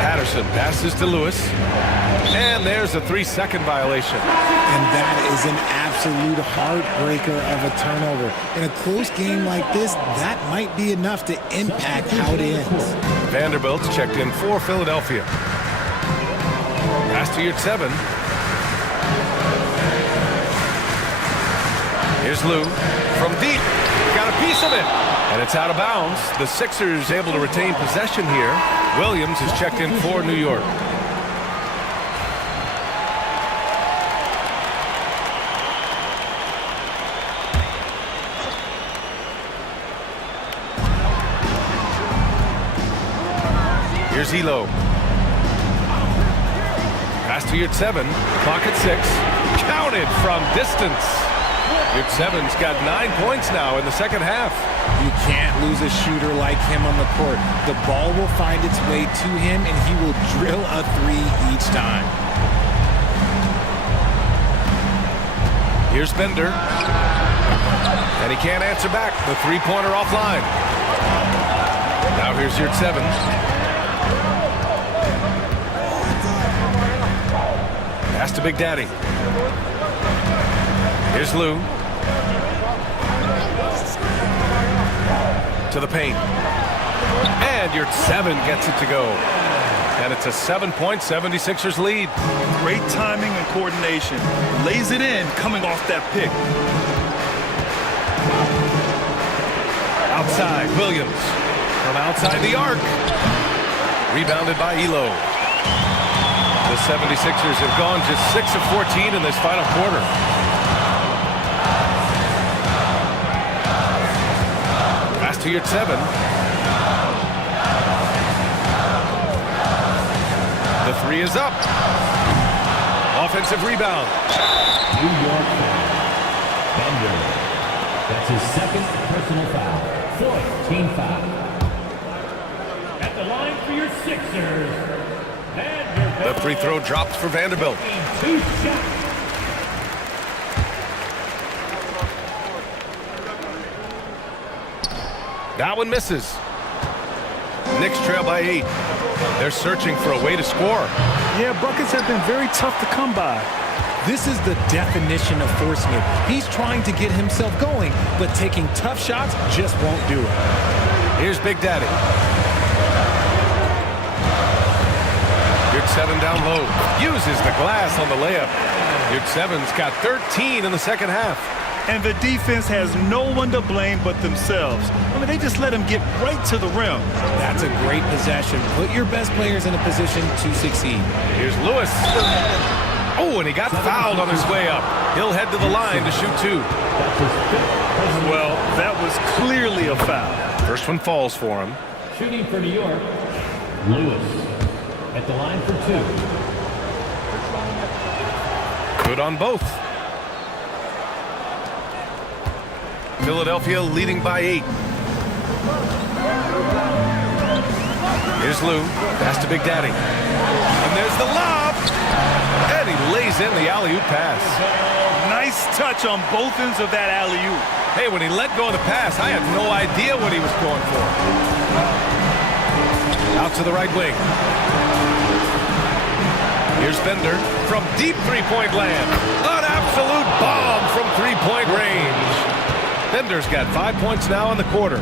Patterson passes to Lewis. And there's a 3-second violation. And that is an absolute heartbreaker of a turnover. In a close game like this, that might be enough to impact how it ends. Vanderbilt's checked in for Philadelphia. Pass to your 7. Here's Lou from deep. Got a piece of it. And it's out of bounds. The Sixers able to retain possession here. Williams is checked in for New York. Here's Elo. Pass to Yurt 7. Clock at 6. Counted from distance. Yurt 7's got 9 points now in the second half. You can't lose a shooter like him on the court. The ball will find its way to him, and he will drill a 3 each time. Here's Bender. And he can't answer back. The three-pointer offline. Now here's Yurt 7. Pass to Big Daddy. Here's Lou. To the paint. And Yurt 7 gets it to go. And it's a 7-point 76ers lead. Great timing and coordination. Lays it in coming off that pick. Outside, Williams. From outside the arc. Rebounded by Elo. The 76ers have gone just 6 of 14 in this final quarter. Pass to Yurt 7. The 3 is up. Offensive rebound. New York foul. Bender. That's his second personal foul. Fourth team foul. At the line for your Sixers. The free throw drops for Vanderbilt. 2 shots. That one misses. Knicks trail by 8. They're searching for a way to score. Yeah, buckets have been very tough to come by. This is the definition of forcing it. He's trying to get himself going, but taking tough shots just won't do it. Here's Big Daddy. Yurt 7 down low. Uses the glass on the layup. Yurt 7's got 13 in the second half. And the defense has no one to blame but themselves. I mean, they just let him get right to the rim. That's a great possession. Put your best players in a position to succeed. Here's Lewis. Oh, and he got fouled on his way up. He'll head to the line to shoot 2. Well, that was clearly a foul. First one falls for him. Shooting for New York. Lewis. At the line for 2. Good on both. Philadelphia leading by 8. Here's Lou. Pass to Big Daddy. And there's the lob. And he lays in the alley-oop pass. Nice touch on both ends of that alley-oop. Hey, when he let go of the pass, I had no idea what he was going for. Out to the right wing. Here's Bender from deep three-point land. An absolute bomb from three-point range. Bender's got 5 points now in the quarter.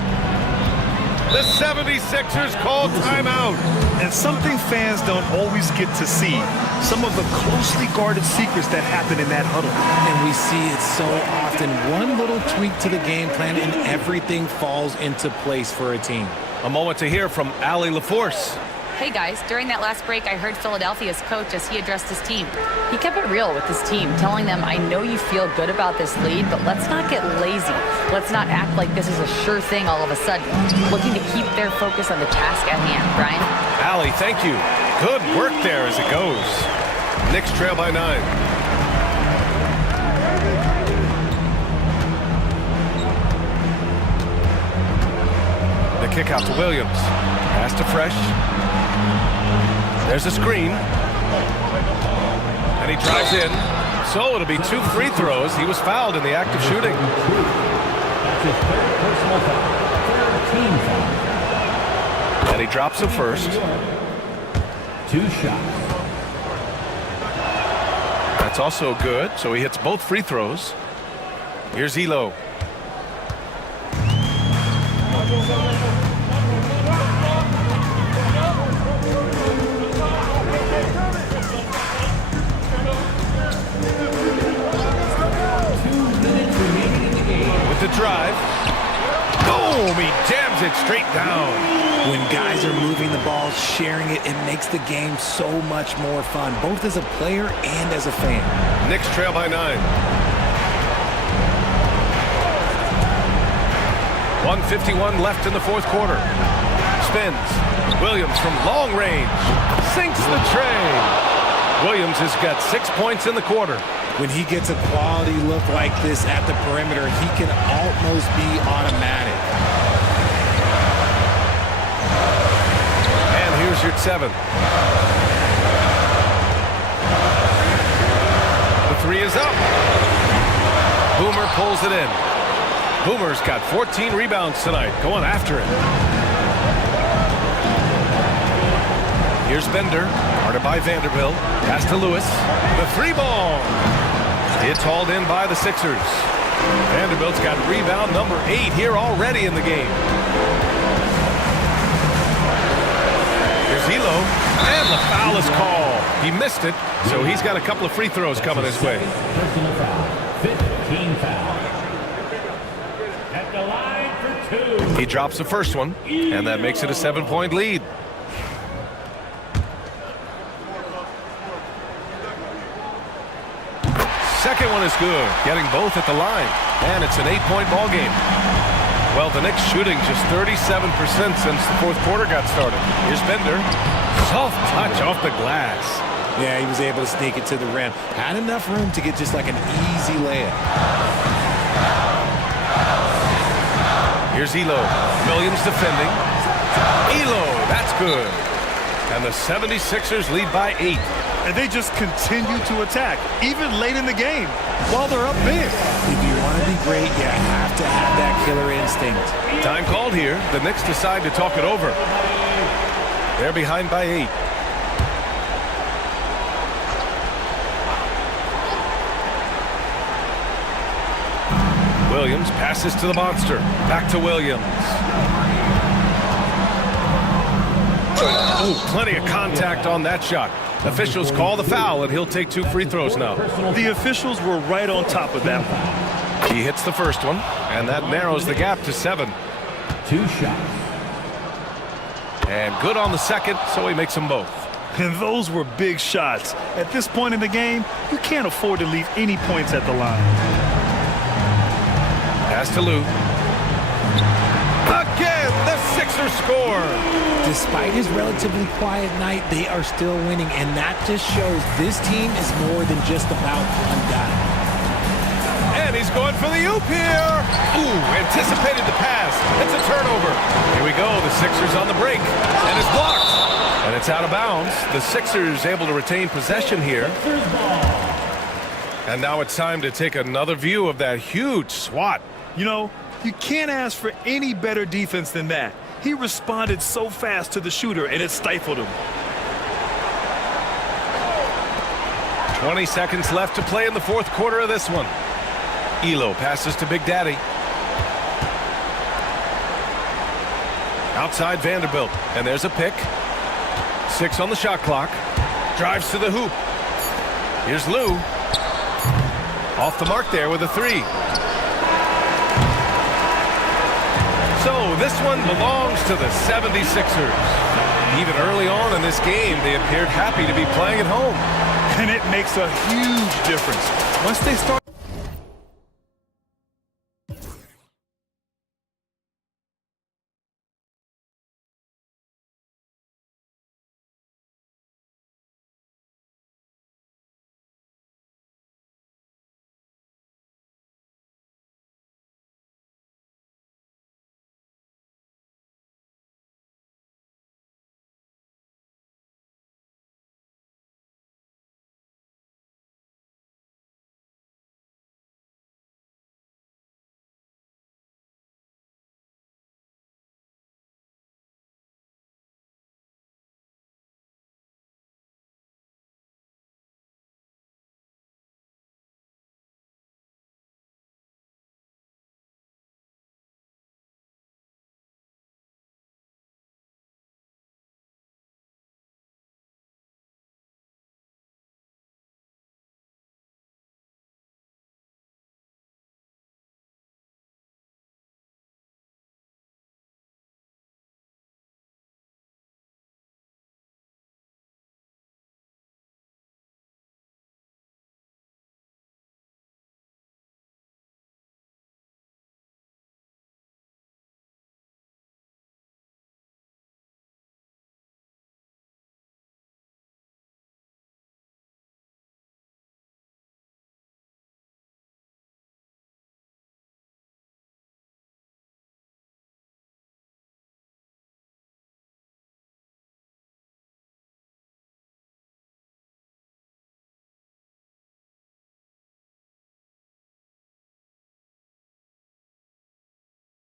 The 76ers call timeout. And something fans don't always get to see. Some of the closely guarded secrets that happen in that huddle. And we see it so often. One little tweak to the game plan and everything falls into place for a team. A moment to hear from Allie LaForce. Hey guys, during that last break, I heard Philadelphia's coach as he addressed his team. He kept it real with his team, telling them, I know you feel good about this lead, but let's not get lazy. Let's not act like this is a sure thing all of a sudden. Looking to keep their focus on the task at hand. Brian? Allie, thank you. Good work there as it goes. Knicks trail by 9. The kick out to Williams. Pass to Fresh. There's a screen. And he drives in. So it'll be 2 free throws. He was fouled in the act of shooting. That's his third personal foul. Third team foul. And he drops the first. 2 shots. That's also good. So he hits both free throws. Here's Elo. With the drive. Boom! He jams it straight down. When guys are moving the ball, sharing it, it makes the game so much more fun, both as a player and as a fan. Knicks trail by 9. 1:51 left in the fourth quarter. Spins. Williams from long range. Sinks the tray. Williams has got 6 points in the quarter. When he gets a quality look like this at the perimeter, he can almost be automatic. And here's your 7. The 3 is up. Boomer pulls it in. Boomer's got 14 rebounds tonight, going after it. Here's Bender, guarded by Vanderbilt. Pass to Lewis. The 3-ball. It's hauled in by the Sixers. Vanderbilt's got rebound number 8 here already in the game. Here's Elo, and the foul is called. He missed it, so he's got a couple of free throws coming his way. Personal foul. 15 foul. At the line for 2. He drops the first one, and that makes it a 7-point lead. Second one is good, getting both at the line, and it's an 8-point ball game. Well, the Knicks shooting just 37% since the fourth quarter got started. Here's Bender. Soft touch off the glass. Yeah, he was able to sneak it to the rim. Had enough room to get just like an easy layup. Here's Elo. Williams defending. Elo, that's good. And the 76ers lead by 8. And they just continue to attack, even late in the game, while they're up big. If you want to be great, you have to have that killer instinct. Time called here. The Knicks decide to talk it over. They're behind by 8. Williams passes to the monster. Back to Williams. Oh, plenty of contact on that shot. Officials call the foul, and he'll take 2 free throws now. The officials were right on top of that one. He hits the first one, and that narrows the gap to 7. 2 shots. And good on the second, so he makes them both. And those were big shots. At this point in the game, you can't afford to leave any points at the line. Pass to Lou. Again, the Sixers score. Despite his relatively quiet night, they are still winning, and that just shows this team is more than just about one guy. And he's going for the oop here. Ooh, anticipated the pass. It's a turnover. Here we go. The Sixers on the break. And it's blocked. And it's out of bounds. The Sixers able to retain possession here. And now it's time to take another view of that huge swat. You know, you can't ask for any better defense than that. He responded so fast to the shooter, and it stifled him. 20 seconds left to play in the fourth quarter of this one. Elo passes to Big Daddy. Outside Vanderbilt, and there's a pick. 6 on the shot clock. Drives to the hoop. Here's Lou. Off the mark there with a 3. So this one belongs to the 76ers. Even early on in this game, they appeared happy to be playing at home. And it makes a huge difference. Once they start